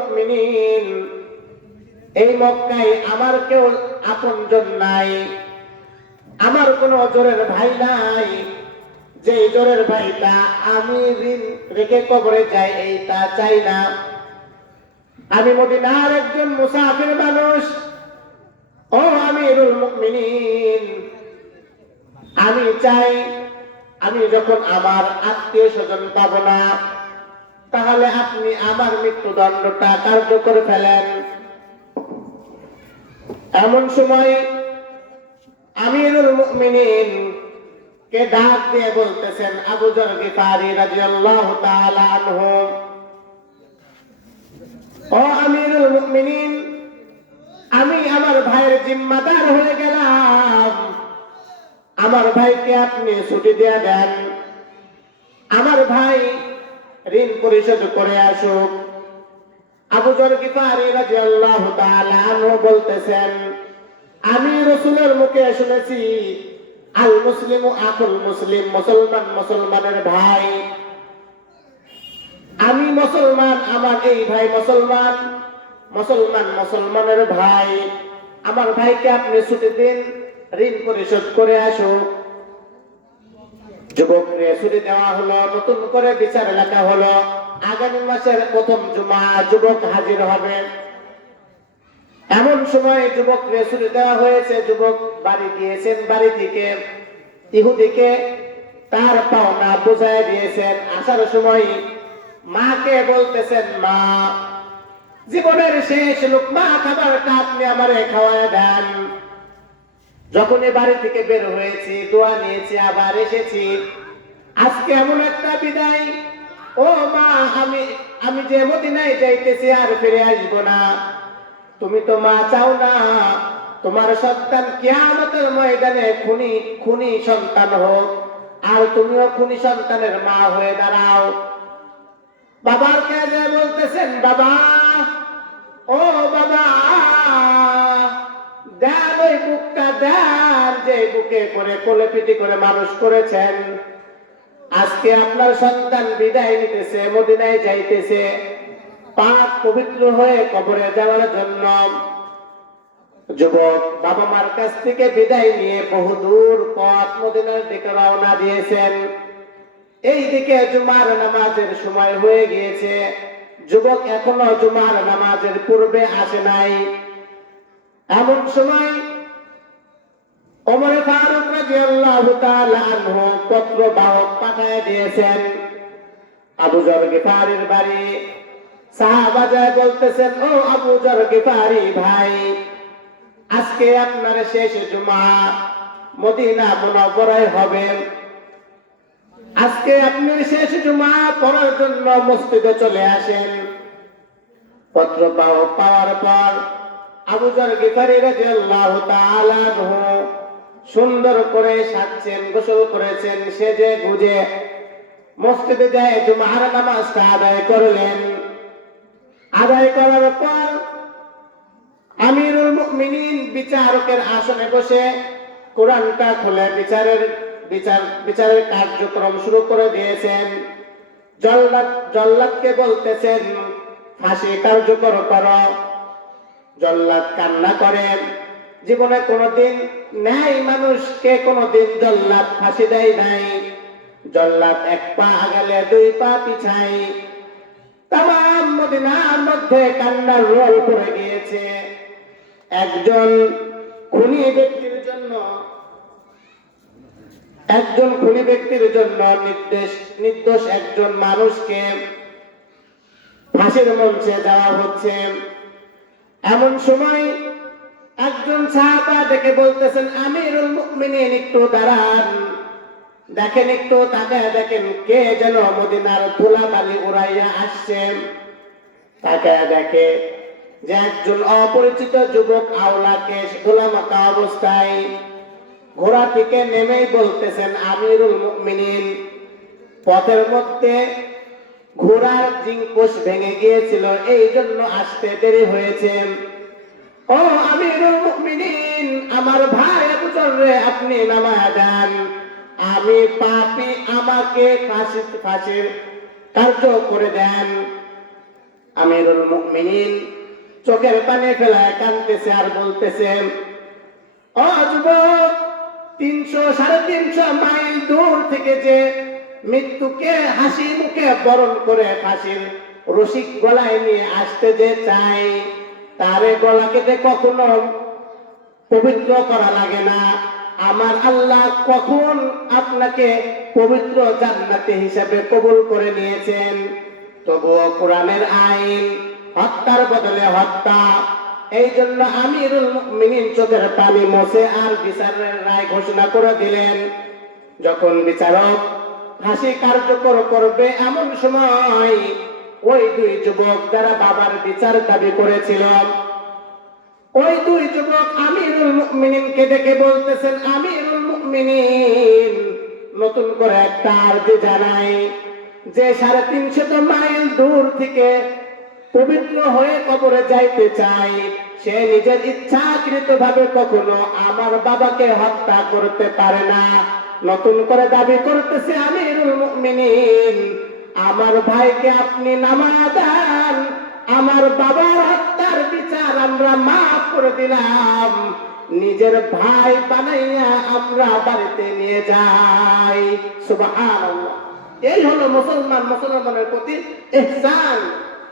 মুমিনিন, এই মক্কায় আমার কেউ আপনজন নাই, আমার কোনো জোরের ভাই নাই, যে জোরের ভাইটা আমি ঋণ রেখে কবরে যাই এইটা চাই না। আমি মদিনার একজন মুসাফির মানুষ। ও আমিরুল মুমিনিন, আমি চাই আমি যখন আমার আত্মীয় স্বজন পাবো না, তাহলে আপনি আমার মৃত্যুদণ্ডটা কার্যকর ফেলেন। এমন সময় আমিরুল মুমিনিন কে ডাক দিয়ে বলতেছেন আবু যর গিফারি রাদিয়াল্লাহু তাআলা আনহু, ও আমিরুল মুমিনিন, আমি আমার ভাইয়ের জিম্মাদার হয়ে গেলাম, আমার ভাইকে আপনি ছুটি দিয়ে দেন, আমার ভাই ঋণ পরিশোধ করে আসুক। আবু যর গিফারি রাদিয়াল্লাহু তাআলা আনহু বলতেছেন, আমি রাসূলের মুখে শুনেছি আল মুসলিমু আকুল মুসলিম, মুসলমান মুসলমানের ভাই। আমি মুসলমান, আমার এই ভাই মুসলমান, মুসলমান মুসলমানের ভাই। আমার ভাইকে আপনি ছুটি দিন, ঋণ পরিশোধ করে আসুক। যুবককে ছুটি দেওয়া হলো, নতুন করে বিচার লেখা হলো। আগামী মাসের প্রথম জুমা যুবক হাজির হবে। এমন সময় যুবককে ছুটি দেওয়া হয়েছে, যুবক বাড়ি গিয়েছেন, বাড়ি থেকে ইহুদিকে তার পাওনা বুঝাই দিয়েছেন। আসার সময় মাকে বলতেছেন, মা, জীবনের শেষ লোকমা খাবারটা আপনি আমারে খাওয়ায় দেন। যখনই বাড়ি থেকে বের হয়েছি, দোয়া নিয়েছি, আবার এসেছি, আজকে এমন একটা বিদায়, ও মা, আমি যে মদিনায় যাইতেছি আর ফিরে আসবো না। তুমি তো মা চাও না তোমার সন্তান কিয়ামতের ময়দানে খুনি সন্তান হোক, আর তুমিও খুনি সন্তানের মা হয়ে দাঁড়াও। বাবার কাছে বলতেছেন, বাবা, ও বাবা, দেন ওই বুকটা দেন, যে বুকে করে কোলে পিটি করে মানুষ করেছেন। আজকে আপনার সন্তান বিদায় নিতেছে, মদিনায় যাইতেছে পাক পবিত্র হয়ে কবরে যাওয়ার জন্য। যুবক বাবা মার কাছ থেকে বিদায় নিয়ে বহুদূর পথ মদিনার দিকে রওনা দিয়েছেন। এই দিকে জুমার নামাজের সময় হয়ে গিয়েছে, যুবক এখনো জুমার নামাজের পূর্বে আসে নাই। এমন সময় ওমর ফারুক রাদিয়াল্লাহু তাআলা আনহু পত্র বাহক পাঠিয়ে দিয়েছেন আবু যর গিফারির বাড়ি। সাহাবা যায় বলতেছেন, ও আবু যর গিফারি ভাই, আজকে আপনার শেষ জুমা মদিনা মুনাওয়ারায় হবে, আজকে আপনি শেষ জুমা পড়ার জন্য মসজিদে চলে আসেন। পত্র পাওয়ার পর আবু যর গিফারি রাদিয়াল্লাহু তাআলা আনহু সুন্দর করে সাজছেন, গোসল করেছেন, সেজে গুজে মসজিদে যায় জুমার নামাজটা আদায় করলেন। আদায় করার পর আমিরুল মুমিনিন বিচারকের আসনে বসে কোরআনটা খুলে বিচারের কার্যক্রম শুরু করে দিয়েছেন। জল্লাদকে বলতেছেন, ফাঁসি কার্যকর করো। জল্লাদ কান্না করেন, জীবনে কোনোদিন ন্যায় মানুষকে কোনোদিন জল্লাদ ফাঁসি দেয় নাই। জল্লাদ এক পা আগালে দুই পা পিছাই। তামাম মদিনার মধ্যে কান্নার রোল পড়ে গিয়েছে। একজন খুনি ব্যক্তির জন্য নির্দোষ একজন মানুষকে ফাঁসির মঞ্চে দেওয়া হচ্ছে। এমন সময় একজন সাহাবা ডেকে বলতেছেন, আমিরুল মুমিনিন, একটু দাঁড়ান, দেখেন, একটু তাকায় দেখেন, কে যেন মদিনার ধুলাবালি উড়াইয়া আসছে। তাকায় দেখে যে একজন অপরিচিত যুবক আওলাকে ধুলামাখা অবস্থায় ঘোড়া থেকে নেমেই বলতেছেন, আমিরুল মুমিনিন, পথের মধ্যে ঘোড়ার জিঙ্কোষ ভেঙে গিয়েছিল, এই জন্য আসতে দেরি হয়েছে। ও আমিরুল মুমিনিন, আমার ভাই আবু যররে আপনি নামায় দেন, আমি পাপী, আমাকে ফাঁসির কার্য করে দেন। আমিরুল মুমিনিন চোখের পানি ফেলায় কাঁদতেছে আর বলতেছে, ও যুবক, 300-350 মাইল দূর থেকে যে মৃত্যুকে হাসি মুখে বরণ করে ফাঁসির রশি গলায় নিয়ে আসতে যে চাই, তারে গলা কেটে কখনো পবিত্র করা লাগে না। আমার আল্লাহ কখন আপনাকে পবিত্র জান্নাতে হিসাবে কবুল করে নিয়েছেন? তবুও কোরআনের আইন হত্যার বদলে হত্যা। এই জন্য আমিরুল মুমিনিন চোখের পানি মোছে আর বিচারের রায় ঘোষণা করে দিলেন। যখন বিচারক ফাঁসি কার্যকর করবে, এমন সময় ওই দুই যুবক যারা বাবার বিচার দাবি করেছিল, ওই দুই যুবক আমিরুল মুমিনিনকে ডেকে বলতেছেন, আমিরুল মুমিনিন, নতুন করে একটা আরজি জানাই যে 350 মাইল দূর থেকে পবিত্র হয়ে কবরে যাইতে চাই, সে নিজের ইচ্ছাকৃত ভাবে কখনো আমার বাবাকে হত্যা করতে পারে না। নতুন করে দাবি করতেছে, আমিরুল মুমিনিন, আমার ভাইকে আপনি নামা দেন, আমার বাবার হত্যার বিচার আমরা মাফ করে দিলাম, নিজের ভাই বানাইয়া আমরা বাড়িতে নিয়ে যাই। সুবহানাল্লাহ। এই হলো মুসলমানের প্রতি ইহসান।